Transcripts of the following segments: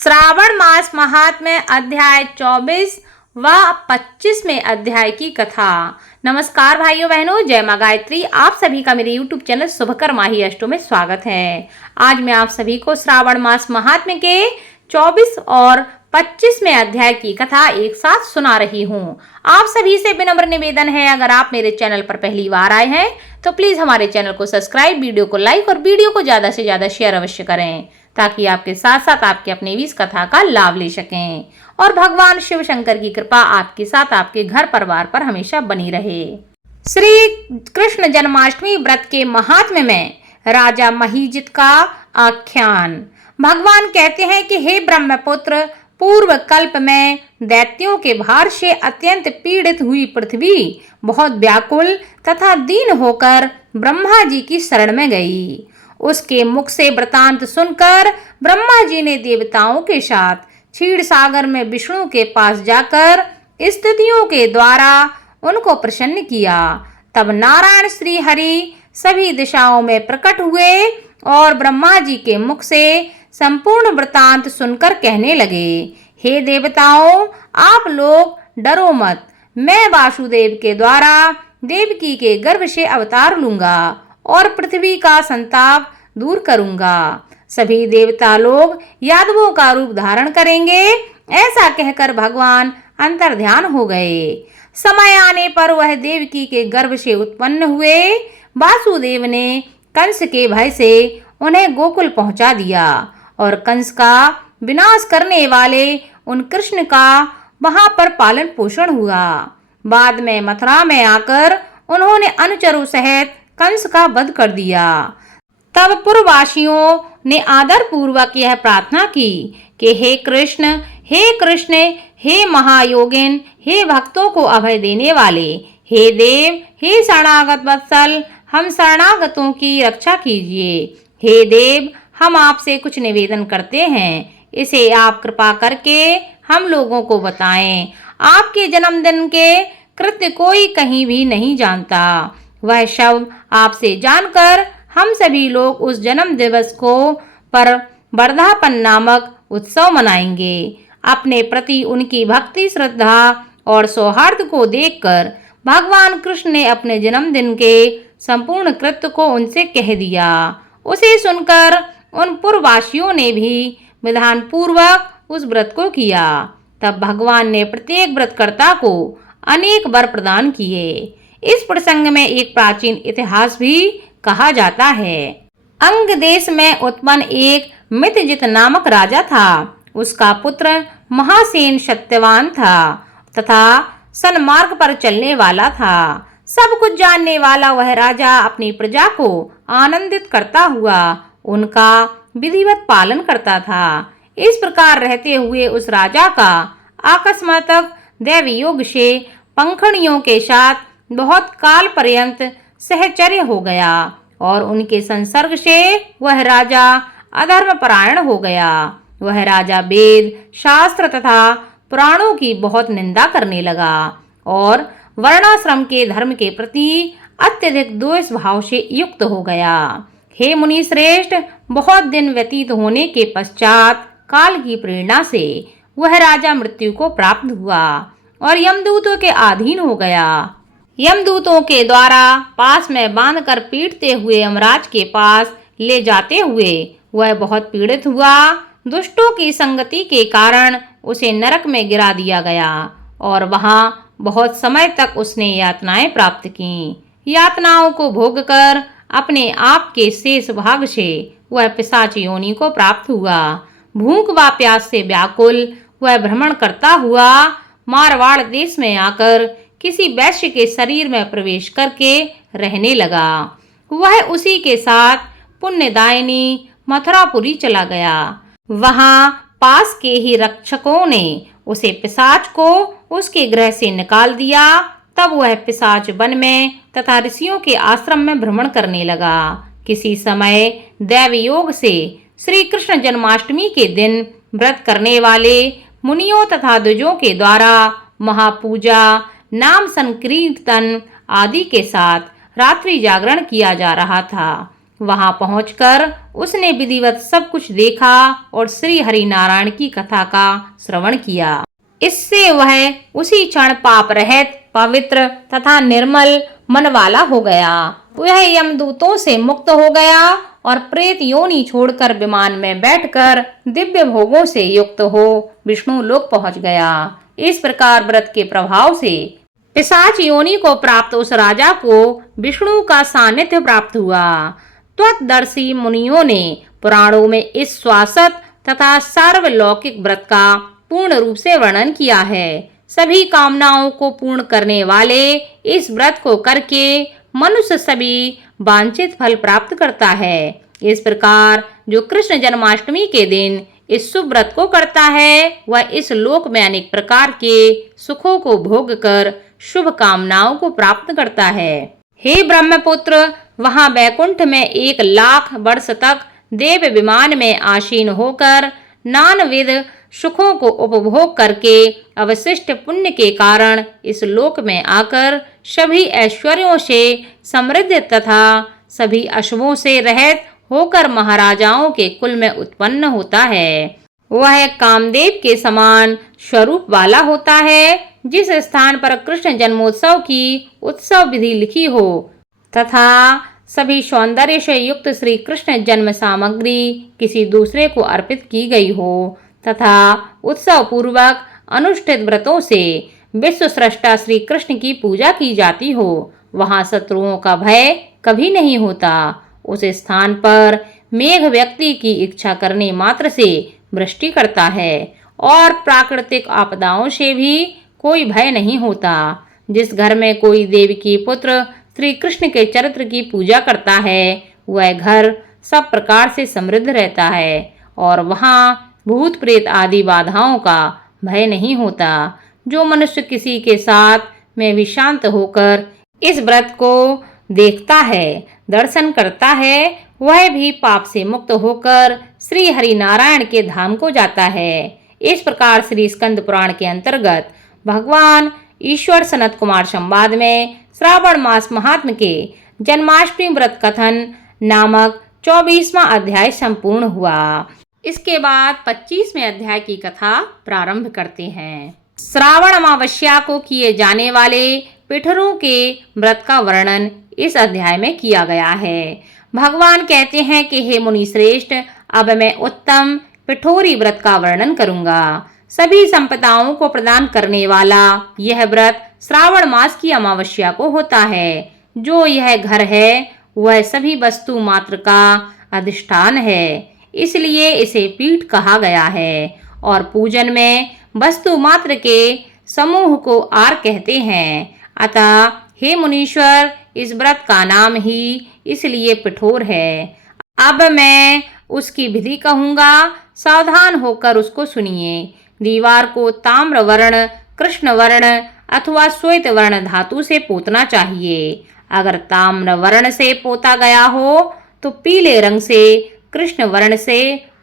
श्रावण मास महात्म्य अध्याय 24 व 25वें अध्याय की कथा। नमस्कार भाइयों बहनों, जय मां गायत्री। आप सभी का मेरे YouTube चैनल शुभकर माही अष्टो में स्वागत है। आज मैं आप सभी को श्रावण मास महात्म्य के 24 और 25वें अध्याय की कथा एक साथ सुना रही हूँ। आप सभी से विनम्र निवेदन है, अगर आप मेरे चैनल पर पहली बार आए हैं तो प्लीज हमारे चैनल को सब्सक्राइब, वीडियो को लाइक और वीडियो को ज्यादा से ज्यादा शेयर अवश्य करें, ताकि आपके साथ साथ आपके अपने भी इस कथा का लाभ ले सकें और भगवान शिव शंकर की कृपा आपके साथ आपके घर परिवार पर हमेशा बनी रहे। श्री कृष्ण जन्माष्टमी व्रत के महात्म्य में राजा महीजित का आख्यान। भगवान कहते हैं कि हे ब्रह्मपुत्र, पूर्व कल्प में दैत्यों के भार से अत्यंत पीड़ित हुई पृथ्वी बहुत व्याकुल तथा दीन होकर ब्रह्मा जी की शरण में गई। उसके मुख से वृतांत सुनकर ब्रह्मा जी ने देवताओं के साथ क्षीर सागर में विष्णु के पास जाकर स्तुतियों के द्वारा उनको प्रसन्न किया। तब नारायण श्री हरि सभी दिशाओं में प्रकट हुए और ब्रह्मा जी के मुख से संपूर्ण वृतांत सुनकर कहने लगे, हे देवताओं, आप लोग डरो मत, मैं वासुदेव के द्वारा देवकी के गर्भ से अवतार लूंगा और पृथ्वी का संताप दूर करूंगा। सभी देवता लोग यादवों का रूप धारण करेंगे। ऐसा कहकर भगवान अंतर्ध्यान हो गए। समय आने पर वह देवकी के गर्भ से उत्पन्न हुए। वासुदेव ने कंस के भय से उन्हें गोकुल पहुंचा दिया और कंस का विनाश करने वाले उन कृष्ण का वहां पर पालन पोषण हुआ। बाद में मथुरा में आकर उन्होंने अनुचरों सहित कंस का वध कर दिया। तब पुरवासियों ने आदर पूर्वक यह प्रार्थना की कि हे कृष्ण, हे कृष्ण, हे महायोगिन, हे भक्तों को अभय देने वाले, हे देव, हे शरणागत वत्सल, हम शरणागतों की रक्षा कीजिए। हे देव, हम आपसे कुछ निवेदन करते हैं, इसे आप कृपा करके हम लोगों को बताएं। आपके जन्मदिन के कृत्य कोई कहीं भी नहीं जानता। वह शव आपसे जानकर हम सभी लोग उस जन्म दिवस को पर वर्धापन नामक उत्सव मनाएंगे। अपने प्रति उनकी भक्ति, श्रद्धा और सौहार्द को देखकर भगवान कृष्ण ने अपने जन्मदिन के संपूर्ण कृत्य को उनसे कह दिया। उसे सुनकर उन पुरवासियों ने भी विधान पूर्वक उस व्रत को किया। तब भगवान ने प्रत्येक व्रतकर्ता को अनेक वर प्रदान किए। इस प्रसंग में एक प्राचीन इतिहास भी कहा जाता है। अंग देश में उत्पन्न एक मितजित नामक राजा था। उसका पुत्र महासेन सत्यवान था तथा सन्मार्ग पर चलने वाला था। सब कुछ जानने वाला वह राजा अपनी प्रजा को आनंदित करता हुआ उनका विधिवत पालन करता था। इस प्रकार रहते हुए उस राजा का अकस्मातक दैवी योग से पंखुड़ियों के साथ बहुत काल पर्यंत सहचर्य हो गया और उनके संसर्ग से वह राजा अधर्म परायण हो गया। वह राजा वेद, शास्त्र तथा पुराणों की बहुत निंदा करने लगा और वर्णाश्रम के धर्म के प्रति अत्यधिक द्वेष भाव से युक्त हो गया। हे मुनि श्रेष्ठ, बहुत दिन व्यतीत होने के पश्चात काल की प्रेरणा से वह राजा मृत्यु को प्राप्त हुआ और यमदूतों के अधीन हो गया। यमदूतों के द्वारा पास में बांधकर पीटते हुए यमराज के पास ले जाते हुए वह बहुत पीड़ित हुआ। दुष्टों की संगति के कारण उसे नरक में गिरा दिया गया और वहां बहुत समय तक उसने यातनाएं प्राप्त की। यातनाओं को भोगकर अपने आप के शेष भाग से वह पिशाच योनि को प्राप्त हुआ। भूख व प्यास से व्याकुल वह भ्रमण करता हुआ मारवाड़ देश में आकर किसी वैश्य के शरीर में प्रवेश करके रहने लगा। वह उसी के साथ पुण्यदायिनी मथुरापुरी चला गया। वहां पास के ही रक्षकों ने उसे पिशाच को उसके गृह से निकाल दिया। तब वह पिशाच वन में तथा ऋषियों के आश्रम में भ्रमण करने लगा। किसी समय दैव योग से श्री कृष्ण जन्माष्टमी के दिन व्रत करने वाले मुनियों तथा द्विजों के द्वारा महापूजा, नाम संकीर्तन आदि के साथ रात्रि जागरण किया जा रहा था। वहां पहुंचकर उसने विधिवत सब कुछ देखा और श्री हरि नारायण की कथा का श्रवण किया। इससे वह उसी क्षण पाप रहित, पवित्र तथा निर्मल मन वाला हो गया। वह यमदूतों से मुक्त हो गया और प्रेत योनि छोड़कर विमान में बैठकर दिव्य भोगों से युक्त हो विष्णु लोक पहुंच गया। इस प्रकार व्रत के प्रभाव से पिशाच योनि को प्राप्त उस राजा को विष्णु का सानिध्य प्राप्त हुआ। त्वदर्शी मुनियों ने पुराणों में इस शाश्वत तथा सार्वलौकिक व्रत का पूर्ण रूप से वर्णन किया है। सभी कामनाओं को पूर्ण करने वाले इस व्रत को करके मनुष्य सभी वांछित फल प्राप्त करता है। इस प्रकार जो कृष्ण जन्माष्टमी के दिन इस शुभ व्रत को करता है वह इस लोक में अनेक प्रकार के सुखों को भोग कर शुभ कामनाओं को प्राप्त करता है। हे ब्रह्मपुत्र, वहां वैकुंठ में 1,00,000 वर्ष तक देव विमान में आसीन होकर नानाविध सुखों को उपभोग करके अवशिष्ट पुण्य के कारण इस लोक में आकर सभी ऐश्वर्यों से समृद्ध तथा सभी अशुभों से रहित होकर महाराजाओं के कुल में उत्पन्न होता है। वह कामदेव के समान स्वरूप वाला होता है। जिस स्थान पर कृष्ण जन्मोत्सव की उत्सव विधि लिखी हो तथा सभी सौंदर्य से युक्त श्री कृष्ण जन्म सामग्री किसी दूसरे को अर्पित की गई हो तथा उत्सव पूर्वक अनुष्ठित व्रतों से विश्व सृष्टा श्री कृष्ण की पूजा की जाती हो, वहां शत्रुओं का भय कभी नहीं होता। उस स्थान पर मेघ व्यक्ति की इच्छा करने मात्र से वृष्टि करता है और प्राकृतिक आपदाओं से भी कोई भय नहीं होता। जिस घर में कोई देवकी पुत्र श्री कृष्ण के चरित्र की पूजा करता है वह घर सब प्रकार से समृद्ध रहता है और वहाँ भूत प्रेत आदि बाधाओं का भय नहीं होता। जो मनुष्य किसी के साथ में भी शांत होकर इस व्रत को देखता है, दर्शन करता है, वह भी पाप से मुक्त होकर श्री हरि नारायण के धाम को जाता है। इस प्रकार श्री स्कंद पुराण के अंतर्गत भगवान ईश्वर सनत कुमार संवाद में श्रावण मास महात्म के जन्माष्टमी व्रत कथन नामक 24वां अध्याय संपूर्ण हुआ। इसके बाद 25वें अध्याय की कथा प्रारंभ करते हैं। श्रावण अमावस्या को किए जाने वाले पिठरों के व्रत का वर्णन इस अध्याय में किया गया है। भगवान कहते हैं कि हे मुनि श्रेष्ठ, अब मैं उत्तम पिठोरी व्रत का वर्णन करूंगा। सभी संपदाओं को प्रदान करने वाला यह व्रत श्रावण मास की अमावस्या को होता है। जो यह घर है वह सभी वस्तु मात्र का अधिष्ठान है, इसलिए इसे पीठ कहा गया है और पूजन में वस्तु मात्र के समूह को आर कहते हैं। अतः हे मुनीश्वर, इस व्रत का नाम ही इसलिए पिठोर है। अब मैं उसकी विधि कहूँगा, सावधान होकर उसको सुनिए। दीवार को ताम्र वर्ण, कृष्ण वर्ण अथवा श्वेत वर्ण धातु से पोतना चाहिए। अगर ताम्र वर्ण से पोता गया हो तो पीले रंग से, कृष्ण वर्ण से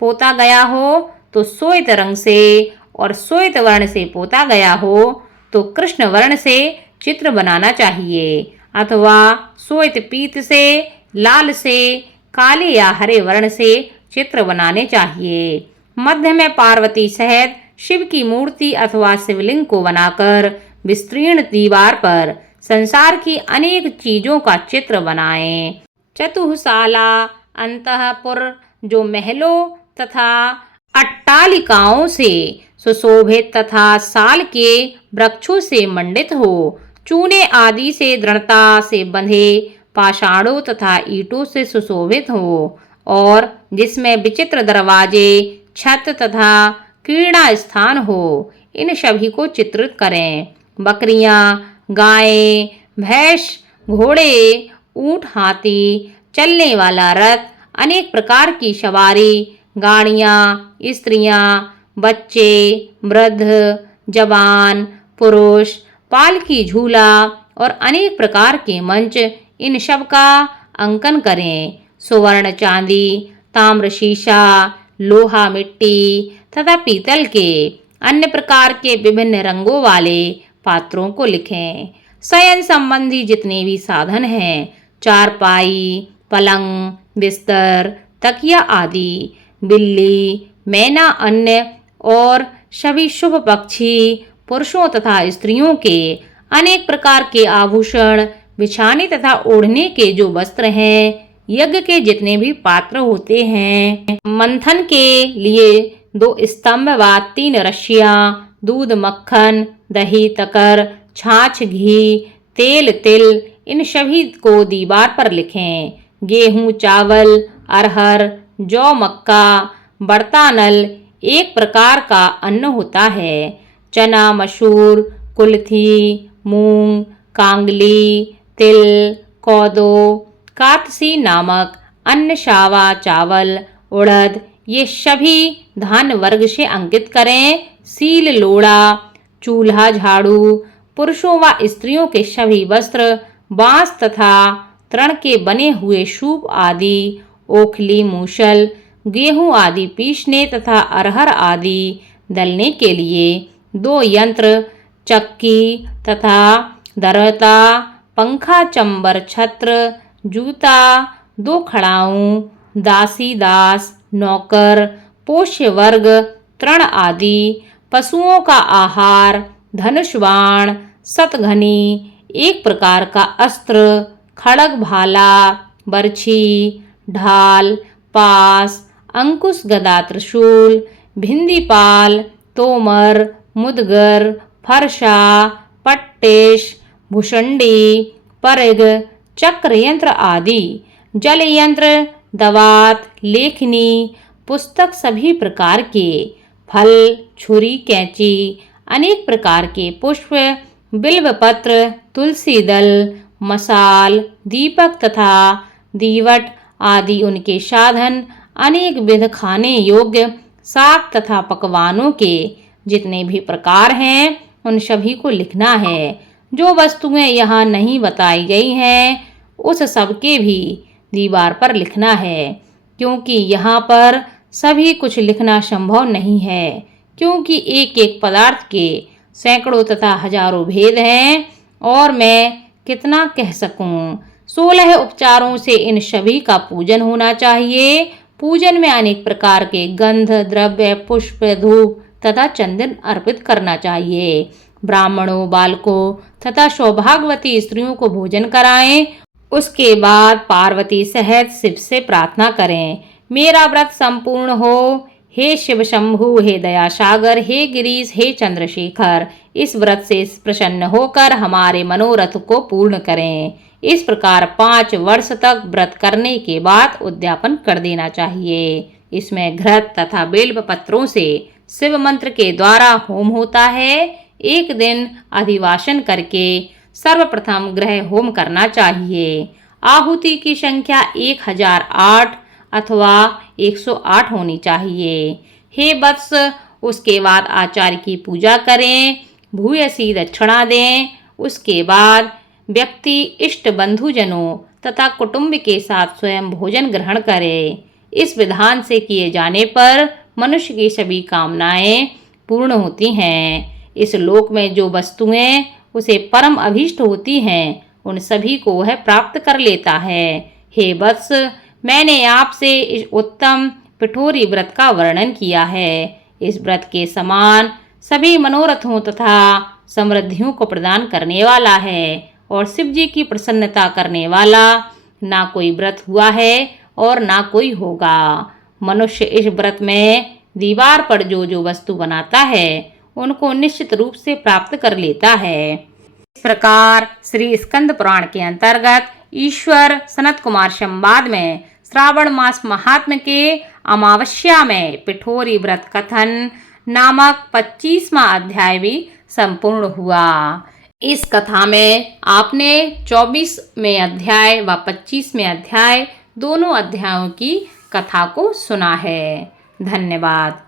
पोता गया हो तो श्वेत रंग से और श्वेत वर्ण से पोता गया हो तो कृष्ण वर्ण से चित्र बनाना चाहिए अथवा श्वेत पीत से, लाल से, काले या हरे वर्ण से चित्र बनाने चाहिए। मध्य में पार्वती सहित शिव की मूर्ति अथवा शिवलिंग को बनाकर विस्तीर्ण दीवार पर संसार की अनेक चीजों का चित्र बनाएं। चतुःशाला अंतःपुर जो महलों तथा अट्टालिकाओं से सुशोभित तथा साल के वृक्षों से मंडित हो, चूने आदि से दृढ़ता से बंधे पाषाणों तथा ईंटों से सुशोभित हो और जिसमें विचित्र दरवाजे, छत तथा क्रीड़ा स्थान हो, इन सभी को चित्रित करें। बकरियां, गायें, भैंस, घोड़े, ऊंट, हाथी, चलने वाला रथ, अनेक प्रकार की सवारी, गाड़ियां, स्त्रियां, बच्चे, वृद्ध, जवान, पुरुष, पालकी झूला और अनेक प्रकार के मंच, इन सब का अंकन करें। सुवर्ण, चांदी, ताम्र, शीशा, लोहा, मिट्टी तथा पीतल के अन्य प्रकार के विभिन्न रंगों वाले पात्रों को लिखें। शयन संबंधी जितने भी साधन हैं, चारपाई, पलंग, बिस्तर, तकिया आदि, बिल्ली, मैना, अन्य और सभी शुभ पक्षी, पुरुषों तथा स्त्रियों के अनेक प्रकार के आभूषण, बिछाने तथा ओढ़ने के जो वस्त्र हैं, यज्ञ के जितने भी पात्र होते हैं, मंथन के लिए 2 स्तंभ व 3 रस्सियां, दूध, मक्खन, दही, तकर, छाछ, घी, तेल, तिल, इन सभी को दीवार पर लिखें। गेहूं, चावल, अरहर, जौ, मक्का, बड़तानल एक प्रकार का अन्न होता है। चना, मसूर, कुल्थी, मूंग, कांगली, तिल, कोदो, कातसी नामक अन्य, सावा चावल, उड़द, ये सभी धान वर्ग से अंकित करें। सील, लोड़ा, चूल्हा, झाड़ू, पुरुषों व स्त्रियों के सभी वस्त्र, बांस तथा तृण के बने हुए सूप आदि, ओखली, मूसल, गेहूं आदि पीसने तथा अरहर आदि दलने के लिए 2 यंत्र, चक्की तथा दरता, पंखा, चंबर, छत्र, जूता, 2 खड़ाऊं, दासी, दास, नौकर, पोष्य वर्ग, तृण आदि, पशुओं का आहार, धनुष, बाण, शतघनी, एक प्रकार का अस्त्र, खड़ग, भाला, बरछी, ढाल, पास, अंकुश, गदा, त्रिशूल, भिंदीपाल, तोमर, मुदगर, फरसा, पट्टिश, भुषंडी, परिग, चक्र यंत्र आदि, जल यंत्र, दवात, लेखनी, पुस्तक, सभी प्रकार के फल, छुरी, कैंची, अनेक प्रकार के पुष्प, बिल्वपत्र, तुलसी दल, मसाल, दीपक तथा दीवट आदि उनके साधन, अनेक विध खाने योग्य साग तथा पकवानों के जितने भी प्रकार हैं, उन सभी को लिखना है। जो वस्तुएं यहाँ नहीं बताई गई हैं, उस सब के भी दीवार पर लिखना है, क्योंकि यहाँ पर सभी कुछ लिखना संभव नहीं है, क्योंकि एक एक पदार्थ के सैकड़ों तथा हजारों भेद हैं और मैं कितना कह सकूं। 16 उपचारों से इन सभी का पूजन होना चाहिए। पूजन में अनेक प्रकार के गंध, द्रव्य, पुष्प, धूप तथा चंदन अर्पित करना चाहिए। ब्राह्मणों, बालकों तथा सौभाग्यवती स्त्रियों को भोजन कराएं। उसके बाद पार्वती सहित शिव से प्रार्थना करें, मेरा व्रत संपूर्ण हो। हे शिव शंभु, हे दया सागर, हे गिरीश, हे चंद्रशेखर, इस व्रत से प्रसन्न होकर हमारे मनोरथ को पूर्ण करें। इस प्रकार 5 वर्ष तक व्रत करने के बाद उद्यापन कर देना चाहिए। इसमें घृत तथा बेल पत्रों से शिव मंत्र के द्वारा होम होता है। एक दिन अधिवासन करके सर्वप्रथम ग्रह होम करना चाहिए। आहुति की संख्या 1008 अथवा 108 होनी चाहिए। हे वत्स, उसके बाद आचार्य की पूजा करें, भूयसी दक्षिणा दें। उसके बाद व्यक्ति इष्ट बंधुजनों तथा कुटुंब के साथ स्वयं भोजन ग्रहण करे। इस विधान से किए जाने पर मनुष्य की सभी कामनाएं पूर्ण होती हैं। इस लोक में जो वस्तुएं उसे परम अभीष्ट होती हैं, उन सभी को वह प्राप्त कर लेता है। हे वत्स, मैंने आपसे इस उत्तम पिठोरी व्रत का वर्णन किया है। इस व्रत के समान सभी मनोरथों तथा समृद्धियों को प्रदान करने वाला है और शिव जी की प्रसन्नता करने वाला ना कोई व्रत हुआ है और ना कोई होगा। मनुष्य इस व्रत में दीवार पर जो जो वस्तु बनाता है, उनको निश्चित रूप से प्राप्त कर लेता है। इस प्रकार श्री स्कंद पुराण के अंतर्गत ईश्वर सनत कुमार संवाद में श्रावण मास महात्म्य के अमावस्या में पिठोरी व्रत कथन नामक 25वां अध्याय भी संपूर्ण हुआ। इस कथा में आपने 24वें अध्याय व 25वें अध्याय दोनों अध्यायों की कथा को सुना है। धन्यवाद।